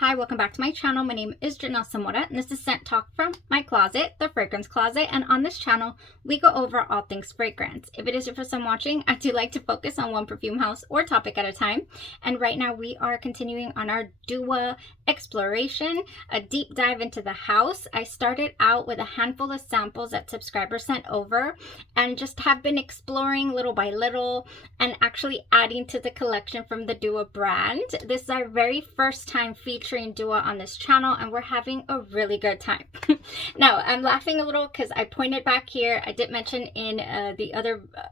Hi, welcome back to my channel. My name is Janelle Samora, and this is Scent Talk from my closet, the fragrance closet. And on this channel, we go over all things fragrance. If it is your first time watching, I do like to focus on one perfume house or topic at a time. And right now we are continuing on our Dupe exploration, a deep dive into the house. I started out with a handful of samples that subscribers sent over and just have been exploring little by little and actually adding to the collection from the Dupe brand. This is our very first time featuring Dupe on this channel, and we're having a really good time. Now, I'm laughing a little because I pointed back here. I did mention in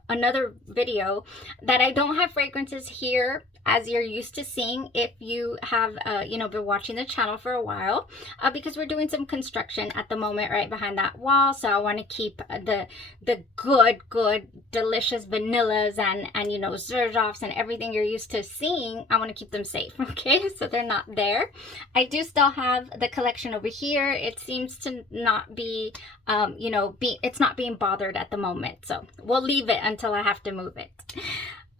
another video that I don't have fragrances here as you're used to seeing if you have been watching the channel for a while, because we're doing some construction at the moment right behind that wall. So I want to keep the good delicious vanillas and Zerjoffs and everything you're used to seeing. I want to keep them safe, okay, so they're not there. I do still have the collection over here. It seems to not be it's not being bothered at the moment, so we'll leave it until I have to move it.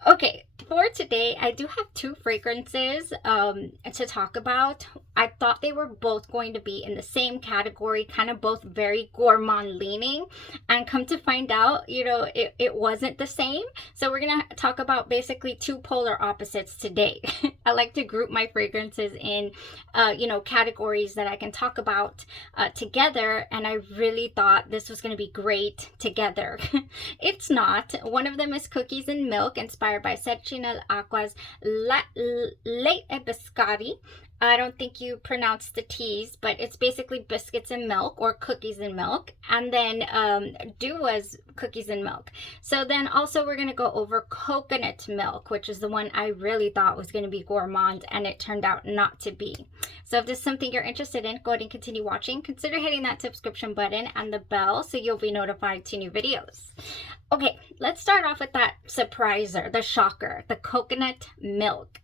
Okay, for today, I do have two fragrances to talk about. I thought they were both going to be in the same category, kind of both very gourmand leaning, and come to find out, it wasn't the same. So we're going to talk about basically two polar opposites today. I like to group my fragrances in, categories that I can talk about together, and I really thought this was going to be great together. It's not. One of them is Cookies and Milk, inspired by Cerchi Nell'Aqua's Latte Biscotti. I don't think you pronounce the T's, but it's basically biscuits and milk, or cookies and milk. And then Dupe's Cookies and Milk. So then also we're going to go over Coconut Milk, which is the one I really thought was going to be gourmand, and it turned out not to be. So if this is something you're interested in, go ahead and continue watching. Consider hitting that subscription button and the bell so you'll be notified to new videos. Okay, let's start off with that surpriser, the shocker, the Coconut Milk.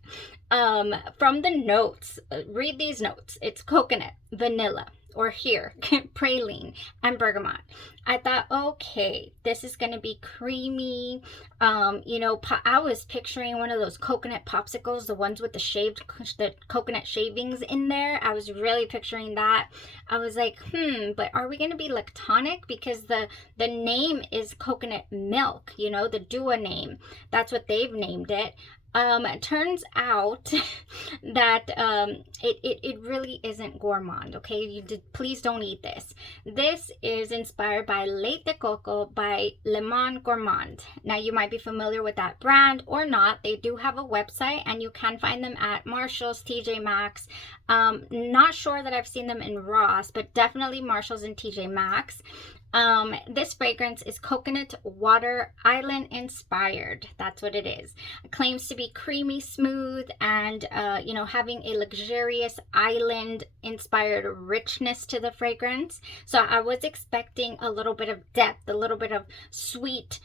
From the notes, read these notes. It's coconut, vanilla, or here, praline, and bergamot. I thought, okay, this is going to be creamy. I was picturing one of those coconut popsicles, the ones with the coconut shavings in there. I was really picturing that. I was like, but are we going to be lactonic? Because the name is Coconut Milk, the Dupe name. That's what they've named it. It turns out that it really isn't gourmand, okay? Please don't eat this. This is inspired by Lait de Coco by Le Monde Gourmand. Now, you might be familiar with that brand or not. They do have a website, and you can find them at Marshall's, TJ Maxx. Not sure that I've seen them in Ross, but definitely Marshall's and TJ Maxx. This fragrance is coconut water island inspired. That's what it is. It claims to be creamy smooth and having a luxurious island inspired richness to the fragrance. So I was expecting a little bit of depth, a little bit of sweet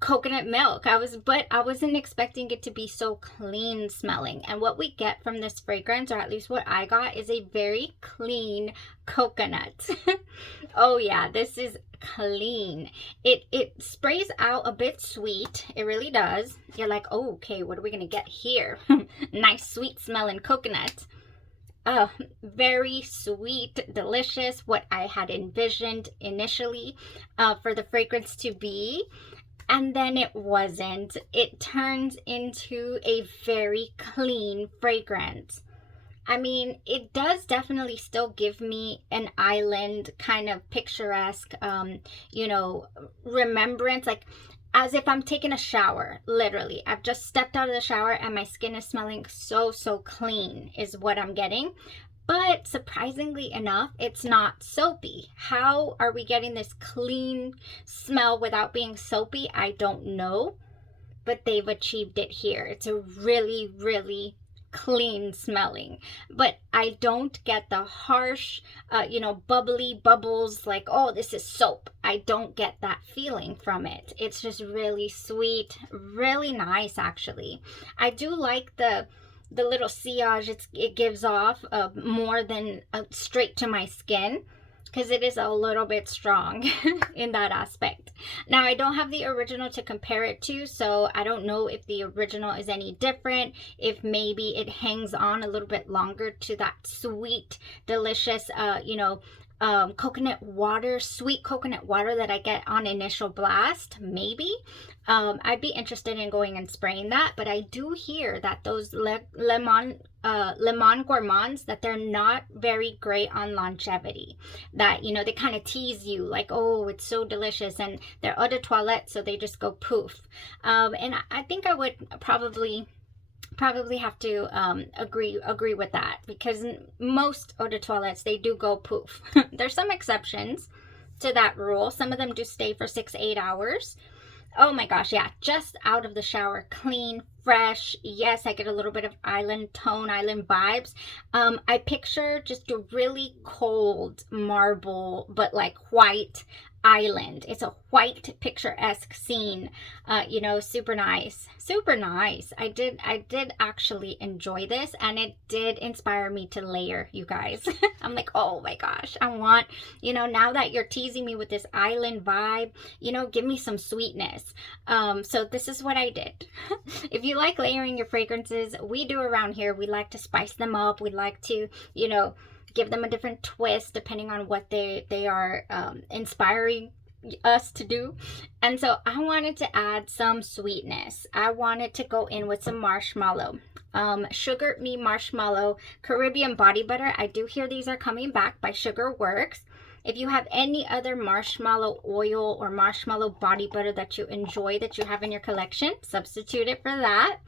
coconut milk. But I wasn't expecting it to be so clean smelling. And what we get from this fragrance, or at least what I got, is a very clean coconut. Oh yeah, this is clean. It sprays out a bit sweet. It really does. You're like, oh, okay, what are we gonna get here? Nice sweet smelling coconut. Very sweet, delicious, what I had envisioned initially for the fragrance to be. And then it wasn't. It turns into a very clean fragrance. I mean, it does definitely still give me an island kind of picturesque, remembrance, like as if I'm taking a shower, literally. I've just stepped out of the shower and my skin is smelling so clean is what I'm getting. But surprisingly enough, it's not soapy. How are we getting this clean smell without being soapy? I don't know, but they've achieved it here. It's a really clean smelling, but I don't get the harsh, bubbly bubbles like, oh, this is soap. I don't get that feeling from it. It's just really sweet, really nice, actually. I do like the little sillage it gives off more than straight to my skin. because it is a little bit strong in that aspect. Now, I don't have the original to compare it to, so I don't know if the original is any different, if maybe it hangs on a little bit longer to that sweet, delicious, you know, coconut water, sweet coconut water that I get on initial blast. Maybe I'd be interested in going and spraying that, but I do hear that those lemon gourmands, that they're not very great on longevity, that, you know, they kind of tease you like, oh, it's so delicious, and they're eau de toilette, so they just go poof. And I think I would probably have to agree with that, because most eau de toilettes, they do go poof. There's some exceptions to that rule. Some of them do stay for 6-8 hours. Oh my gosh, yeah, just out of the shower, clean, fresh. Yes, I get a little bit of island tone, island vibes. I picture just a really cold marble, but like white island. It's a white picturesque scene, you know, super nice, super nice. I did actually enjoy this, and it did inspire me to layer, you guys. I'm like, oh my gosh, I want, you know, now that you're teasing me with this island vibe, you know, give me some sweetness. So this is what I did. If you like layering your fragrances, we do around here. We like to spice them up. We like to, you know, give them a different twist depending on what they are inspiring us to do. And so I wanted to add some sweetness. I wanted to go in with some marshmallow. Sugar Me Marshmallow Caribbean Body Butter. I do hear these are coming back by Sugar Works. If you have any other marshmallow oil or marshmallow body butter that you enjoy, that you have in your collection, substitute it for that.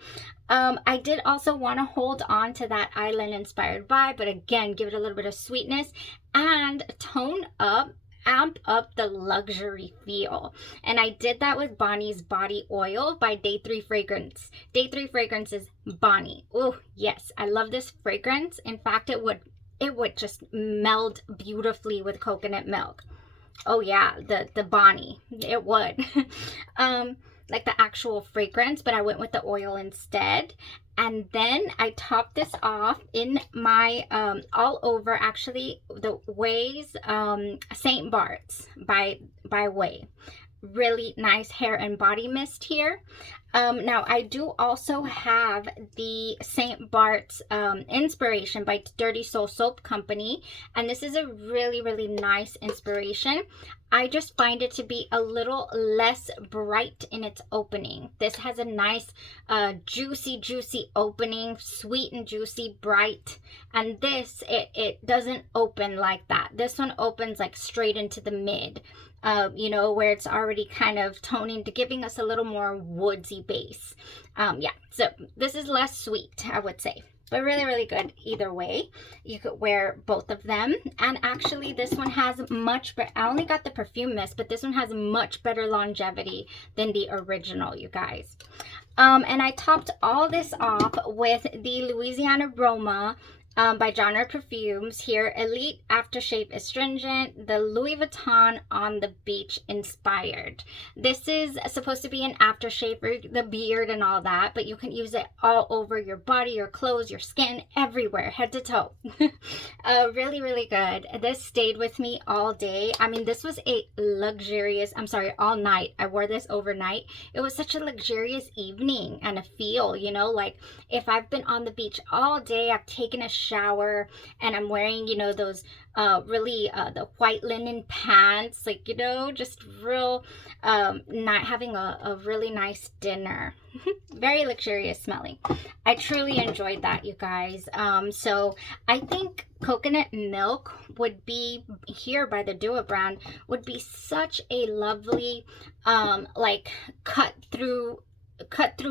I did also want to hold on to that island inspired vibe, but again, give it a little bit of sweetness and tone up, amp up the luxury feel. And I did that with Bani's Body Oil by Day 3 Fragrance. Day 3 Fragrance is Bani. Oh yes, I love this fragrance. In fact, it would just meld beautifully with coconut milk. Oh yeah, the Bani, it would. Like the actual fragrance, but I went with the oil instead. And then I topped this off in my all over, actually, the Way's St. Barts by Way. Really nice hair and body mist here. Now I do also have the St. Bart's inspiration by Dirty Soul Soap Company, and this is a really nice inspiration. I just find it to be a little less bright in its opening. This has a nice juicy opening, sweet and juicy, bright, and this it doesn't open like that. This one opens like straight into the mid. You know, where it's already kind of toning to giving us a little more woodsy base. Yeah, so this is less sweet, I would say, but really good either way. You could wear both of them. And actually this one has much better, I only got the perfume mist, but this one has much better longevity than the original, you guys. And I topped all this off with the Louisianaroma by Genre Perfumes here, Elite Aftershave Astringent, the Louis Vuitton On the Beach inspired. This is supposed to be an aftershave for the beard and all that, but you can use it all over your body, your clothes, your skin, everywhere, head to toe. Really good. This stayed with me all day. I mean, this was a luxurious, I'm sorry, all night. I wore this overnight. It was such a luxurious evening and a feel, you know, like if I've been on the beach all day, I've taken a shower and I'm wearing, you know, those really the white linen pants, like, you know, just real not having a really nice dinner. Very luxurious smelling. I truly enjoyed that, you guys. So I think coconut milk would be here by the Dupe brand, would be such a lovely like cut through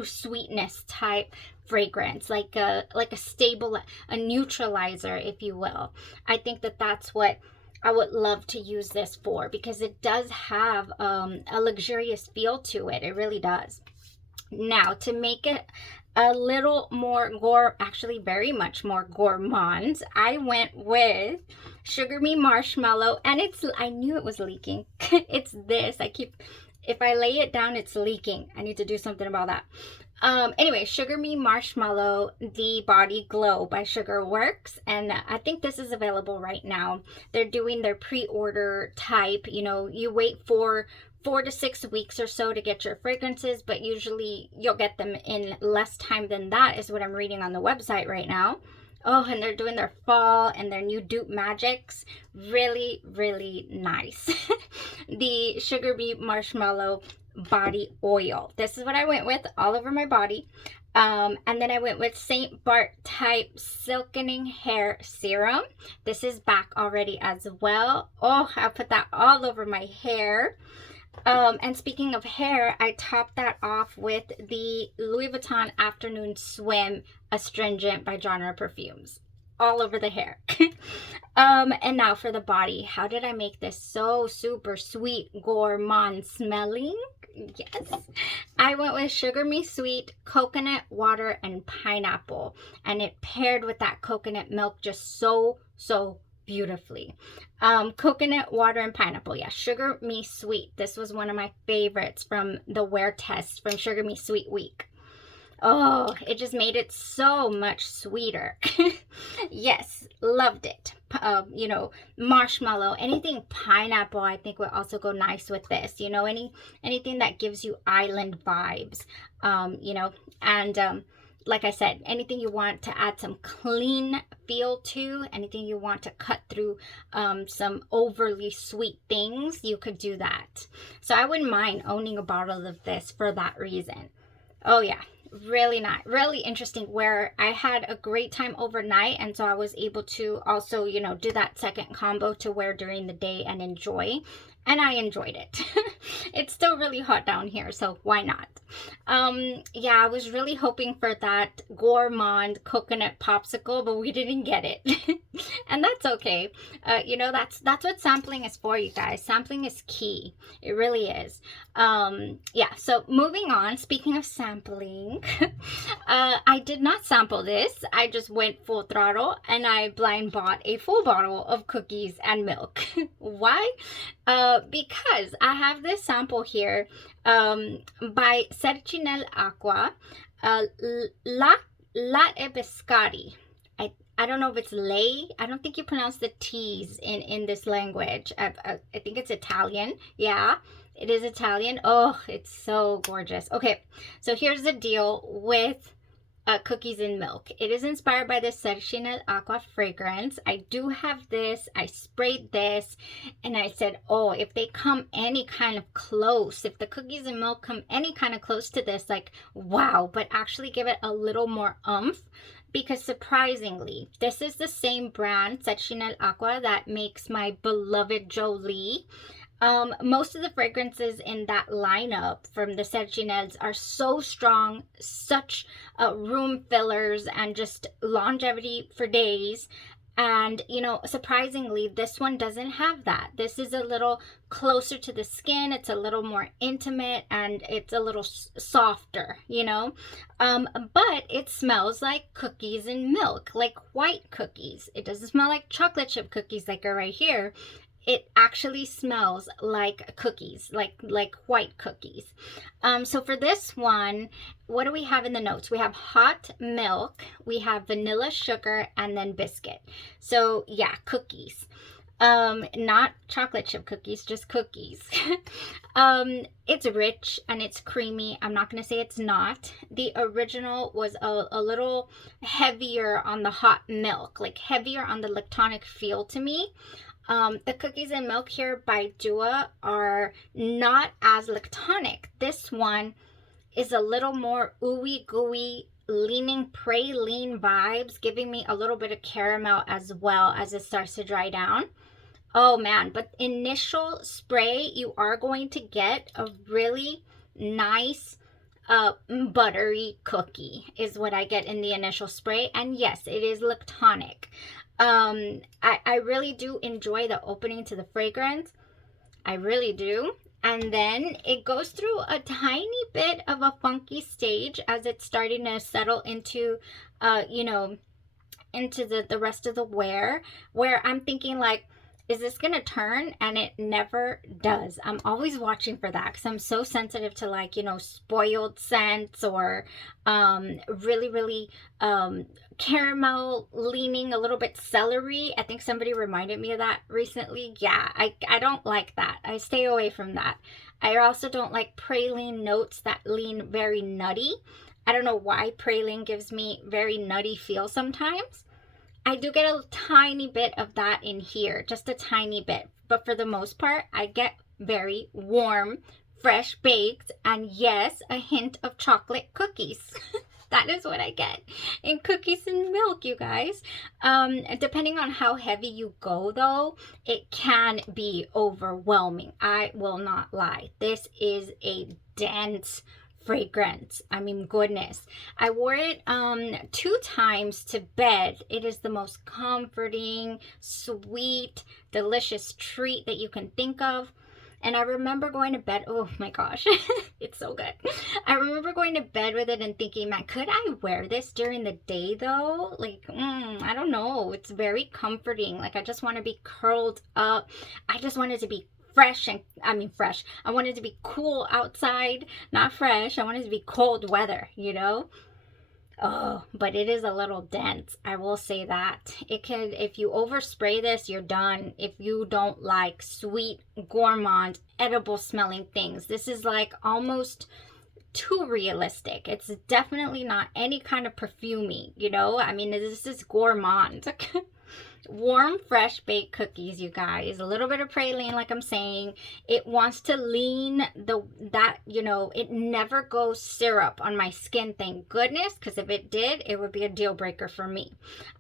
sweetness type fragrance, like a stable, a neutralizer, if you will. I think that's what I would love to use this for, because it does have a luxurious feel to it. It really does. Now, to make it a little more actually very much more gourmand, I went with Sugar Me Marshmallow, and I knew it was leaking. It's this, if I lay it down, it's leaking. I need to do something about that. Anyway, Sugar Me Marshmallow, the Body Glow by Sugar Works, and I think this is available right now. They're doing their pre-order type. You know, you wait for 4 to 6 weeks or so to get your fragrances, but usually you'll get them in less time than that, is what I'm reading on the website right now. Oh, and they're doing their fall and their new dupe magics. Really, really nice. The Sugar Me Marshmallow Body Oil. This is what I went with all over my body. And then I went with St. Bart Type Silkening Hair Serum. This is back already as well. Oh, I'll put that all over my hair. And speaking of hair, I topped that off with the Louis Vuitton Afternoon Swim Astringent by Genre Perfumes. All over the hair. And now for the body. How did I make this so super sweet gourmand smelling? Yes. I went with Sugar Me Sweet, coconut water, and pineapple. And it paired with that coconut milk just so beautifully. Coconut water and pineapple. Yeah, Sugar Me Sweet. This was one of my favorites from the wear test from Sugar Me Sweet week. Oh, it just made it so much sweeter. Yes, loved it. You know, marshmallow, anything pineapple, I think would also go nice with this. You know, anything that gives you island vibes. You know, and like I said, anything you want to add some clean feel to, anything you want to cut through some overly sweet things, you could do that. So I wouldn't mind owning a bottle of this for that reason. Oh yeah. Really interesting, where I had a great time overnight, and so I was able to also, you know, do that second combo to wear during the day and enjoy, and I enjoyed it. It's still really hot down here, so why not? Yeah, I was really hoping for that gourmand coconut popsicle, but we didn't get it. And that's okay. You know, that's what sampling is for, you guys. Sampling is key. It really is. Yeah, so moving on, speaking of sampling, I did not sample this. I just went full throttle and I blind bought a full bottle of cookies and milk. Why? Because I have this sample here by Cerchi Nell'Aqua, Latte Biscotti. I don't know if it's lei. I don't think you pronounce the T's in this language. I think it's Italian. Yeah, it is Italian. Oh, it's so gorgeous. Okay, so here's the deal with cookies and milk. It is inspired by the Cerchi Nell'Aqua fragrance. I do have this. I sprayed this and I said, oh, if they come any kind of close, if the cookies and milk come any kind of close to this, like, wow, but actually give it a little more oomph. Because surprisingly, this is the same brand, Cerchi Nell'Aqua, that makes my beloved Jolie. Most of the fragrances in that lineup from the Cerchi Nels are so strong, such room fillers and just longevity for days. And, you know, surprisingly, this one doesn't have that. This is a little closer to the skin. It's a little more intimate and it's a little softer, you know. But it smells like cookies and milk, like white cookies. It doesn't smell like chocolate chip cookies like are right here. It actually smells like cookies, like white cookies. So for this one, what do we have in the notes? We have hot milk, we have vanilla sugar, and then biscuit. So yeah, cookies. Not chocolate chip cookies, just cookies. It's rich and it's creamy. I'm not going to say it's not. The original was a little heavier on the hot milk, like heavier on the lactonic feel to me. The cookies and milk here by Dupe are not as lactonic. This one is a little more ooey gooey, leaning praline vibes, giving me a little bit of caramel as well as it starts to dry down. Oh man, but initial spray, you are going to get a really nice buttery cookie is what I get in the initial spray. And yes, it is lactonic. I really do enjoy the opening to the fragrance. I really do. And then it goes through a tiny bit of a funky stage as it's starting to settle into, you know, into the rest of the wear, where I'm thinking like, is this gonna turn? And it never does. I'm always watching for that because I'm so sensitive to, like, you know, spoiled scents or really, really caramel leaning, a little bit celery. I think somebody reminded me of that recently. Yeah, I don't like that. I stay away from that. I also don't like praline notes that lean very nutty. I don't know why praline gives me very nutty feel sometimes. I do get a tiny bit of that in here, just a tiny bit. But for the most part, I get very warm, fresh baked, and yes, a hint of chocolate cookies. That is what I get in cookies and milk, you guys. Depending on how heavy you go, though, it can be overwhelming. I will not lie. This is a dense fragrance. I mean, goodness. I wore it 2 times to bed. It is the most comforting, sweet, delicious treat that you can think of. And I remember going to bed, oh my gosh, it's so good. I remember going to bed with it and thinking, man, could I wear this during the day though? Like, I don't know. It's very comforting. Like, I just want to be curled up. I just wanted to be fresh, and fresh. I wanted to be cool outside, not fresh. I wanted to be cold weather, you know? Oh, but it is a little dense. I will say that. It can, if you overspray this, you're done. If you don't like sweet, gourmand, edible smelling things, this is like almost too realistic. It's definitely not any kind of perfumey, you know? I mean, this is gourmand. Warm, fresh baked cookies, you guys. A little bit of praline, like I'm saying. It wants to lean you know, it never goes syrup on my skin, thank goodness, because if it did, it would be a deal breaker for me.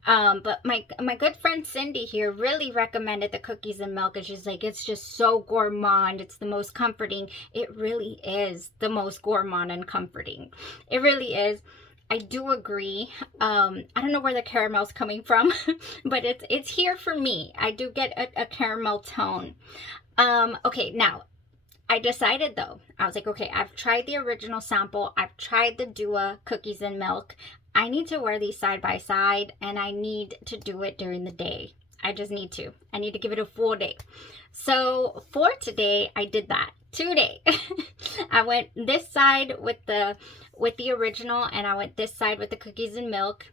But my good friend Cindy here really recommended the cookies and milk, and she's like, it's just so gourmand. It's the most comforting. It really is the most gourmand and comforting. It really is. I do agree. I don't know where the caramel's coming from, but it's here for me. I do get a caramel tone. Okay, now, I decided though, I was like, okay, I've tried the original sample. I've tried the Dua cookies and milk. I need to wear these side by side, and I need to do it during the day. I just need to. I need to give it a full day. So for today, I did that. Today, I went this side with the original, and I went this side with the cookies and milk,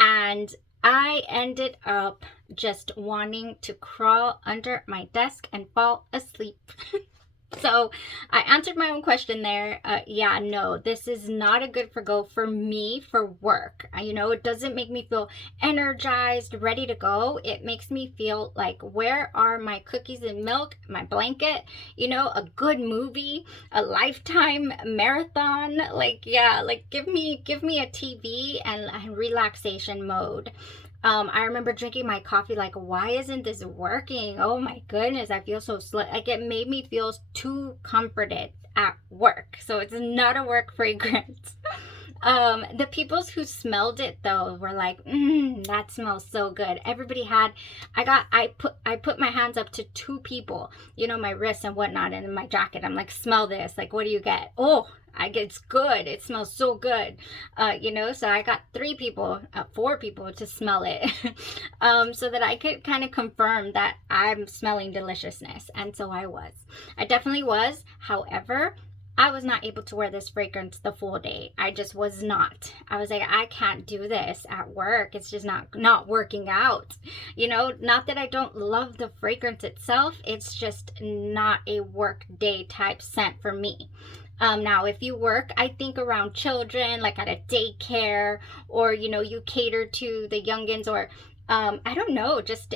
and I ended up just wanting to crawl under my desk and fall asleep. So I answered my own question there. Yeah, no, this is not a good go for me for work. You know, it doesn't make me feel energized, ready to go. It makes me feel like, where are my cookies and milk, my blanket, you know, a good movie, a Lifetime marathon. Like, yeah, like give me a TV and relaxation mode. I remember drinking my coffee like, why isn't this working? Oh my goodness, I feel so slow. Like, it made me feel too comforted at work. So it's not a work fragrance. The people who smelled it though were like, that smells so good. Everybody had, I put my hands up to 2 people, you know, my wrists and whatnot, and in my jacket. I'm like, smell this. Like, what do you get? Oh, it's good. It smells so good. You know, so I got 4 people to smell it, so that I could kind of confirm that I'm smelling deliciousness. And so I definitely was. However, I was not able to wear this fragrance the full day. I just was not. I was like, I can't do this at work. It's just not working out. You know, not that I don't love the fragrance itself. It's just not a work day type scent for me. Now, if you work, I think around children, like at a daycare, or, you know, you cater to the youngins, or I don't know, just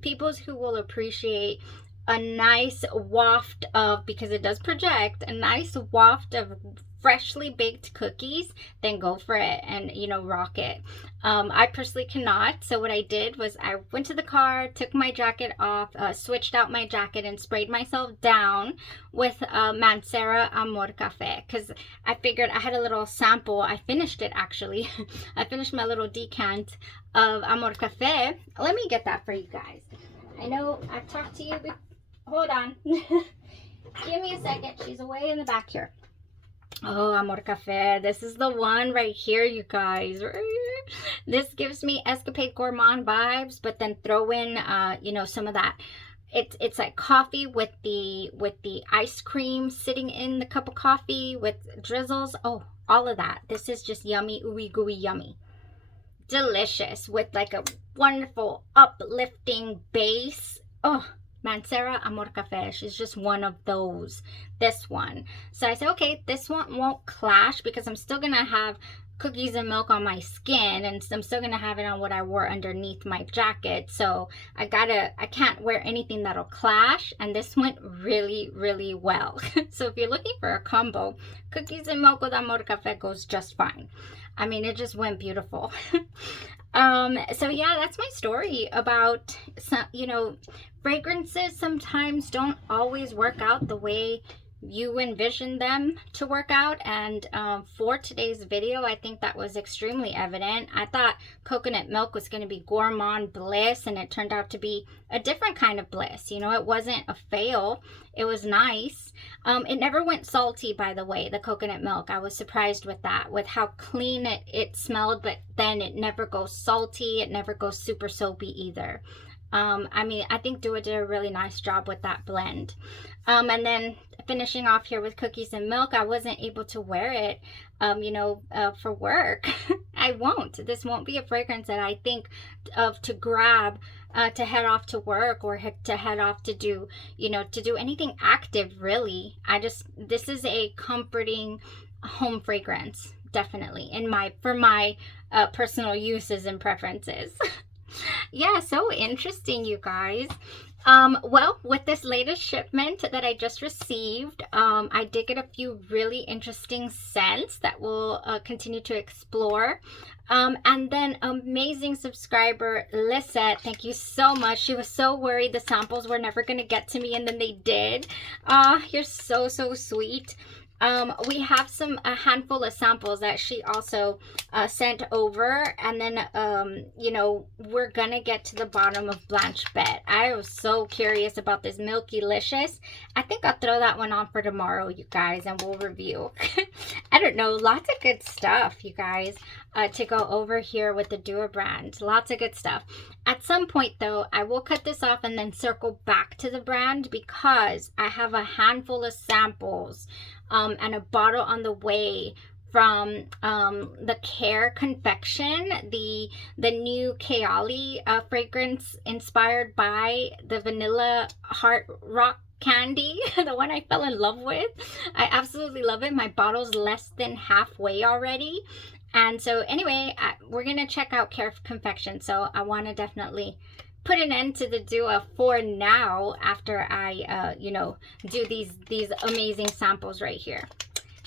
people who will appreciate a nice waft of, because it does project, a nice waft of freshly baked cookies, then go for it and, you know, rock it. I personally cannot. So what I did was I went to the car, took my jacket off, switched out my jacket, and sprayed myself down with Mancera Amor Cafe, because I figured I had a little sample. I finished it actually. I finished my little decant of Amor Cafe. Let me get that for you guys. I know I've talked to you before. Hold on. Give me a second. She's away in the back here. Oh, Amor Cafe. This is the one right here, you guys. This gives me Escapade Gourmand vibes, but then throw in, you know, some of that. It's like coffee with the ice cream sitting in the cup of coffee with drizzles. Oh, all of that. This is just yummy, ooey gooey yummy. Delicious with like a wonderful uplifting base. Oh, Mancera Amor Cafe. She's just one of those. This one. So I said, okay, this one won't clash because I'm still gonna have cookies and milk on my skin, and I'm still gonna have it on what I wore underneath my jacket. So I can't wear anything that'll clash, and this went really, really well. So if you're looking for a combo, cookies and milk with Amor Cafe goes just fine. I mean, it just went beautiful. So yeah, that's my story about some, you know, fragrances sometimes don't always work out the way you envision them to work out, and for today's video I think that was extremely evident. I thought coconut milk was going to be gourmand bliss, and it turned out to be a different kind of bliss. You know, it wasn't a fail, it was nice. It never went salty, by the way, the coconut milk. I was surprised with that, with how clean it smelled, but then it never goes salty, it never goes super soapy either. I mean, I think Dua did a really nice job with that blend. And then finishing off here with cookies and milk, I wasn't able to wear it, you know, for work. I won't. This won't be a fragrance that I think of to grab to head off to work, or to head off to do, you know, to do anything active, really. This is a comforting home fragrance, definitely, for my personal uses and preferences. Yeah, so interesting, you guys. Well, with this latest shipment that I just received, I did get a few really interesting scents that we'll continue to explore. And then amazing subscriber Lisette, thank you so much. She was so worried the samples were never going to get to me, and then they did. You're so sweet. We have a handful of samples that she also sent over, and then you know, we're gonna get to the bottom of Blanche Bet. I was so curious about this Milky Licious. I think I'll throw that one on for tomorrow, you guys, and we'll review. I don't know, lots of good stuff, you guys, to go over here with the Dua brand. Lots of good stuff. At some point though, I will cut this off and then circle back to the brand, because I have a handful of samples and a bottle on the way from the Care Confection, the new Kayali fragrance inspired by the Vanilla Heart Rock candy, the one I fell in love with. I absolutely love it. My bottle's less than halfway already. And so anyway, we're gonna check out Care Confection. So I want to definitely put an end to the Dua for now, after I you know, do these amazing samples right here.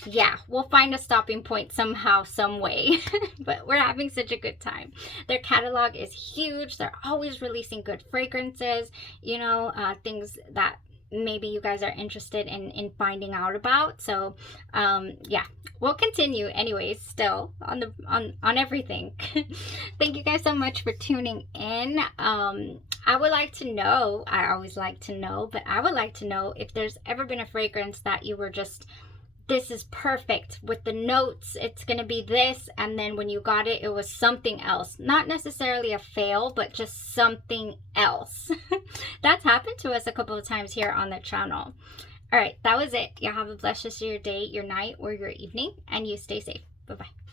Yeah, we'll find a stopping point somehow, some way. But we're having such a good time. Their catalog is huge. They're always releasing good fragrances, you know, things that maybe you guys are interested in finding out about. So yeah, we'll continue anyways, still on everything. Thank you guys so much for tuning in. I would like to know, I always like to know, but I would like to know if there's ever been a fragrance that you were just, this is perfect with the notes, it's gonna be this, and then when you got it, it was something else. Not necessarily a fail, but just something else. That's happened to us a couple of times here on the channel. All right, that was it. Y'all have a blessed rest of your day, your night, or your evening, and you stay safe. Bye-bye.